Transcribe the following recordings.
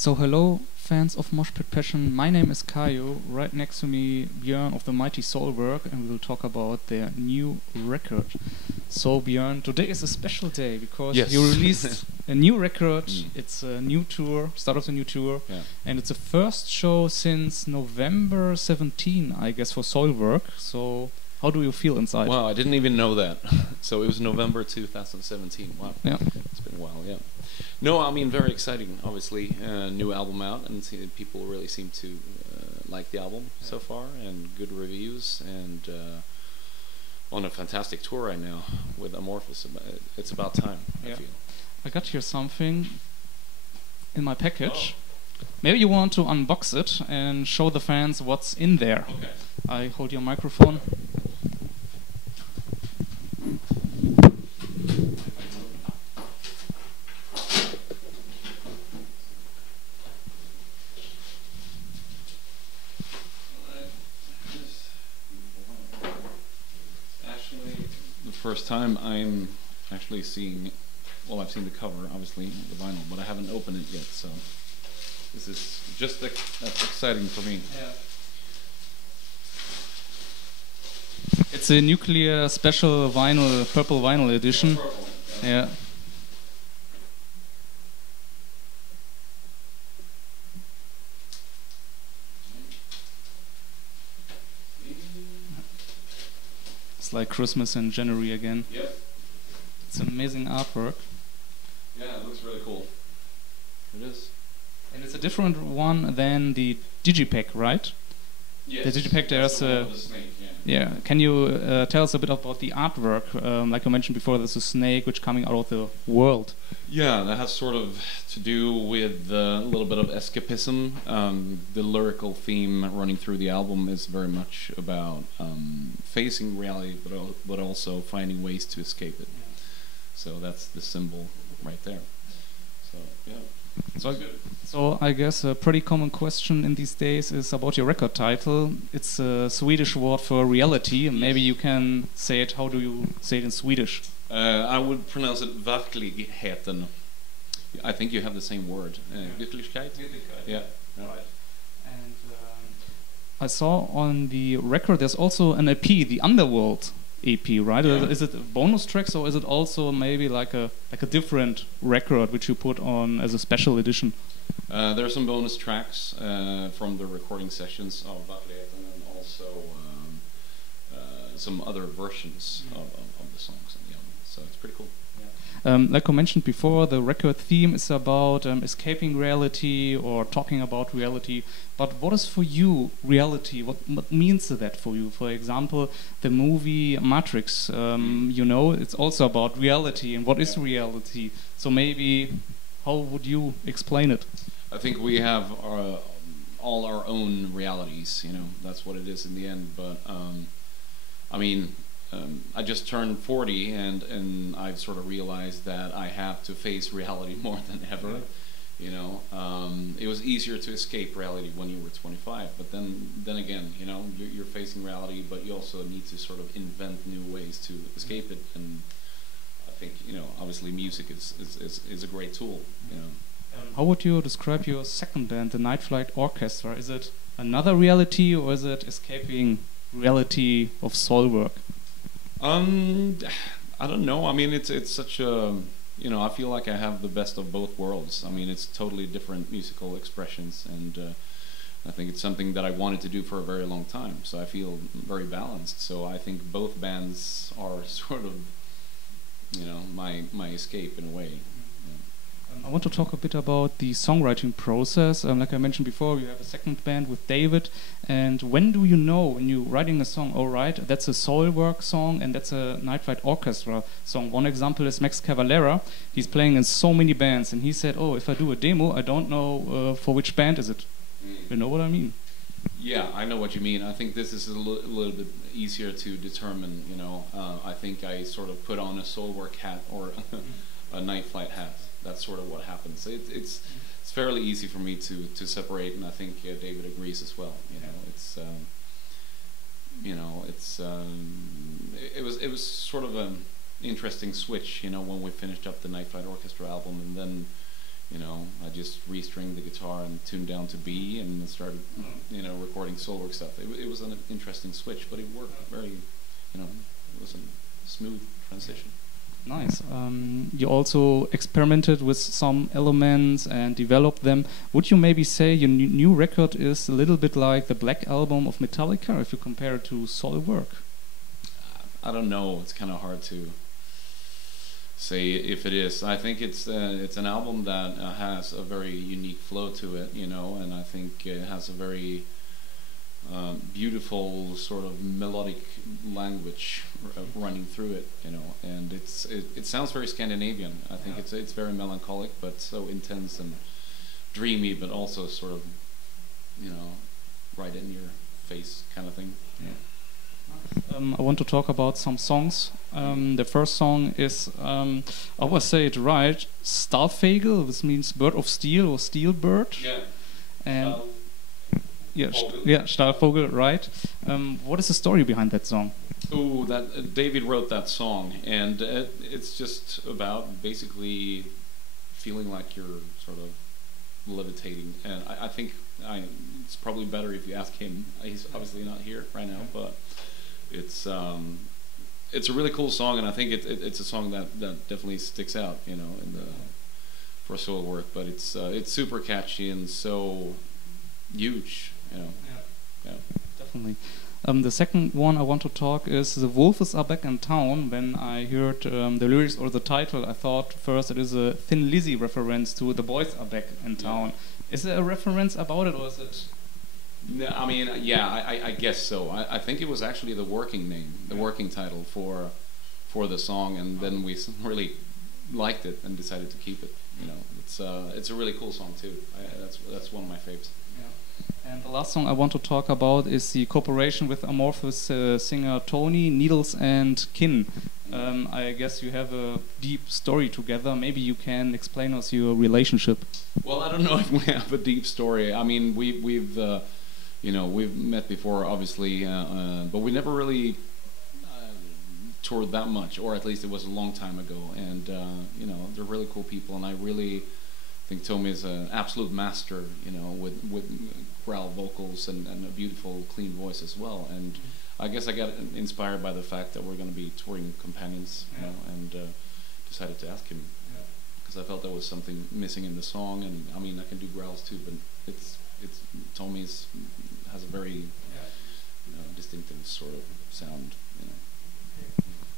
So hello fans of Moshpit Passion, my name is Kayo, right next to me Björn of the mighty Soilwork, and we will talk about their new record. So Björn, today is a special day because you released a new record, it's a new tour, start of the new tour, and it's the first show since November 17, I guess, for Soilwork. So how do you feel inside? Wow, I didn't even know that. So it was November 2017. Wow. Yeah. It's been a while, yeah. No, I mean, very exciting, obviously. New album out, and people really seem to like the album so far, and good reviews, and on a fantastic tour right now with Amorphous. It's about time, I feel. I got here something in my package. Maybe you want to unbox it and show the fans what's in there. Okay. I hold your microphone. First time I'm actually seeing, well, I've seen the cover, obviously, the vinyl, but I haven't opened it yet, so this is just that's exciting for me. Yeah. It's a nuclear special vinyl, purple vinyl edition. Purple, yeah. Like Christmas in January again. Yep. It's amazing artwork. Yeah, it looks really cool. It is. And it's a different one than the Digipack, right? Yes. The Digipack, there's a... Yeah. Can you tell us a bit about the artwork? Like I mentioned before, there's a snake which coming out of the world. Yeah, that has sort of to do with a little bit of escapism. The lyrical theme running through the album is very much about facing reality, but also finding ways to escape it. Yeah. So that's the symbol right there. So yeah. So I guess a pretty common question in these days is about your record title. It's a Swedish word for reality. Yes. Maybe you can say it. How do you say it in Swedish? I would pronounce it Verkligheten. I think you have the same word. Wirklichkeit? Yeah. Right. And I saw on the record there's also an EP, the Underworld EP, right? Yeah. Is it bonus tracks, or is it also maybe like a different record which you put on as a special edition? There are some bonus tracks from the recording sessions of Verkligheten, and also some other versions of the songs on the album. So it's pretty cool. Like I mentioned before, the record theme is about escaping reality or talking about reality. But what is for you reality? What means that for you? For example, the movie Matrix, you know, it's also about reality and what is reality. So maybe, how would you explain it? I think we have all our own realities, you know, that's what it is in the end. But I mean, I just turned 40, and I've sort of realized that I have to face reality more than ever. You know, it was easier to escape reality when you were 25, but then again, you know, you're facing reality, but you also need to sort of invent new ways to escape it. And I think, you know, obviously music is a great tool. You know. How would you describe your second band, the Night Flight Orchestra? Is it another reality, or is it escaping reality of Soilwork? I don't know. I mean, it's such a, you know, I feel like I have the best of both worlds. I mean, it's totally different musical expressions, and I think it's something that I wanted to do for a very long time. So I feel very balanced. So I think both bands are sort of, you know, my escape in a way. I want to talk a bit about the songwriting process. Like I mentioned before, you have a second band with David. And when do you know, when you're writing a song, all right, that's a Soilwork song and that's a Night Flight Orchestra song? One example is Max Cavalera. He's playing in so many bands, and he said, oh, if I do a demo, I don't know for which band is it. You know what I mean? Yeah, I know what you mean. I think this is a little bit easier to determine, you know. I think I sort of put on a Soilwork hat or a Night Flight hat. That's sort of what happens. It's fairly easy for me to separate, and I think David agrees as well. You know, it was sort of an interesting switch. You know, when we finished up the Night Flight Orchestra album, and then, you know, I just restringed the guitar and tuned down to B and started, you know, recording Soilwork stuff. It was an interesting switch, but it worked very, you know, it was a smooth transition. Nice. You also experimented with some elements and developed them. Would you maybe say your new record is a little bit like the Black Album of Metallica, if you compare it to Soilwork? I don't know. It's kind of hard to say if it is. I think it's an album that has a very unique flow to it, you know, and I think it has a very beautiful sort of melodic language running through it, you know, and it sounds very Scandinavian. I think it's very melancholic, but so intense and dreamy, but also sort of, you know, right in your face kind of thing. Yeah. I want to talk about some songs. The first song is, I always say it right, Stålfågel, which means bird of steel or steel bird. Yeah. And Stålfågel, right. What is the story behind that song? Oh, David wrote that song, and it's just about basically feeling like you're sort of levitating. And I think it's probably better if you ask him. He's obviously not here right now, but it's a really cool song, and I think it's a song that definitely sticks out, you know, for Soilwork. But it's super catchy and so huge, you know. Yeah. Definitely. The second one I want to talk is The Wolves Are Back in Town. When I heard the lyrics or the title, I thought first it is a Thin Lizzy reference to The Boys Are Back in Town. Is there a reference about it, or is it? No, I mean, yeah, I guess so. I think it was actually the working name, the working title for the song, and then we really liked it and decided to keep it. You know, it's a really cool song too. That's one of my faves. And the last song I want to talk about is the cooperation with Amorphous singer Tony, Needles and Kin. I guess you have a deep story together. Maybe you can explain us your relationship. Well, I don't know if we have a deep story. I mean, we've you know, we've met before, obviously, but we never really toured that much, or at least it was a long time ago. And you know, they're really cool people, and I really think Tommy is an absolute master, you know, with growl vocals and a beautiful, clean voice as well. And I guess I got inspired by the fact that we're going to be touring companions, you know, and decided to ask him because I felt there was something missing in the song. And I mean, I can do growls too, but it's Tommy's has a very you know, distinctive sort of sound, you know.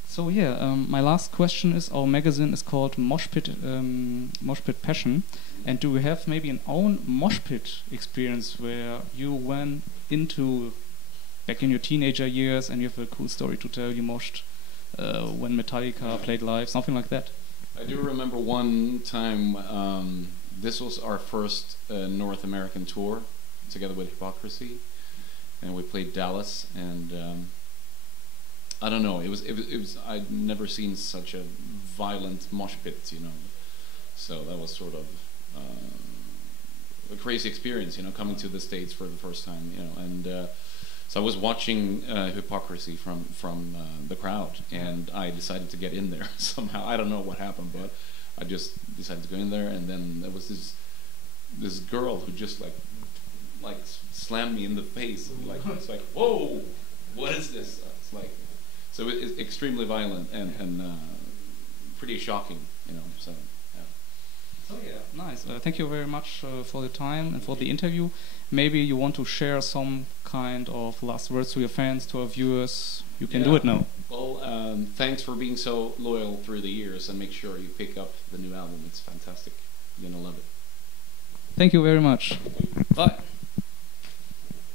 So yeah, my last question is, our magazine is called Moshpit Passion, and do you have maybe an own moshpit experience where you went into back in your teenager years and you have a cool story to tell? You moshed when Metallica played live, something like that? I do remember one time, this was our first North American tour together with Hypocrisy, and we played Dallas, and I don't know. It was. I'd never seen such a violent mosh pit, you know. So that was sort of a crazy experience, you know, coming to the States for the first time, you know. And so I was watching Hypocrisy from the crowd, and I decided to get in there somehow. I don't know what happened, but I just decided to go in there, and then there was this girl who just like slammed me in the face. Like it's like, whoa, what is this? It's like. So it's extremely violent and pretty shocking, you know. So yeah. So yeah, nice. Thank you very much for the time and for the interview. Maybe you want to share some kind of last words to your fans, to our viewers. You can do it now. Well, thanks for being so loyal through the years, and make sure you pick up the new album. It's fantastic. You're gonna love it. Thank you very much. Bye.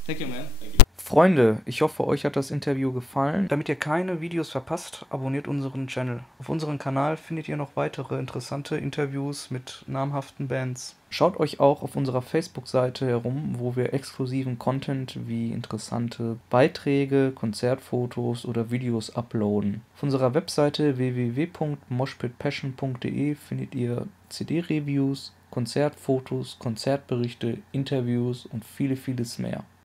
Thank you, man. Thank you. Freunde, ich hoffe, euch hat das Interview gefallen. Damit ihr keine Videos verpasst, abonniert unseren Channel. Auf unserem Kanal findet ihr noch weitere interessante Interviews mit namhaften Bands. Schaut euch auch auf unserer Facebook-Seite herum, wo wir exklusiven Content wie interessante Beiträge, Konzertfotos oder Videos uploaden. Auf unserer Webseite www.moshpitpassion.de findet ihr CD-Reviews, Konzertfotos, Konzertberichte, Interviews und vieles mehr.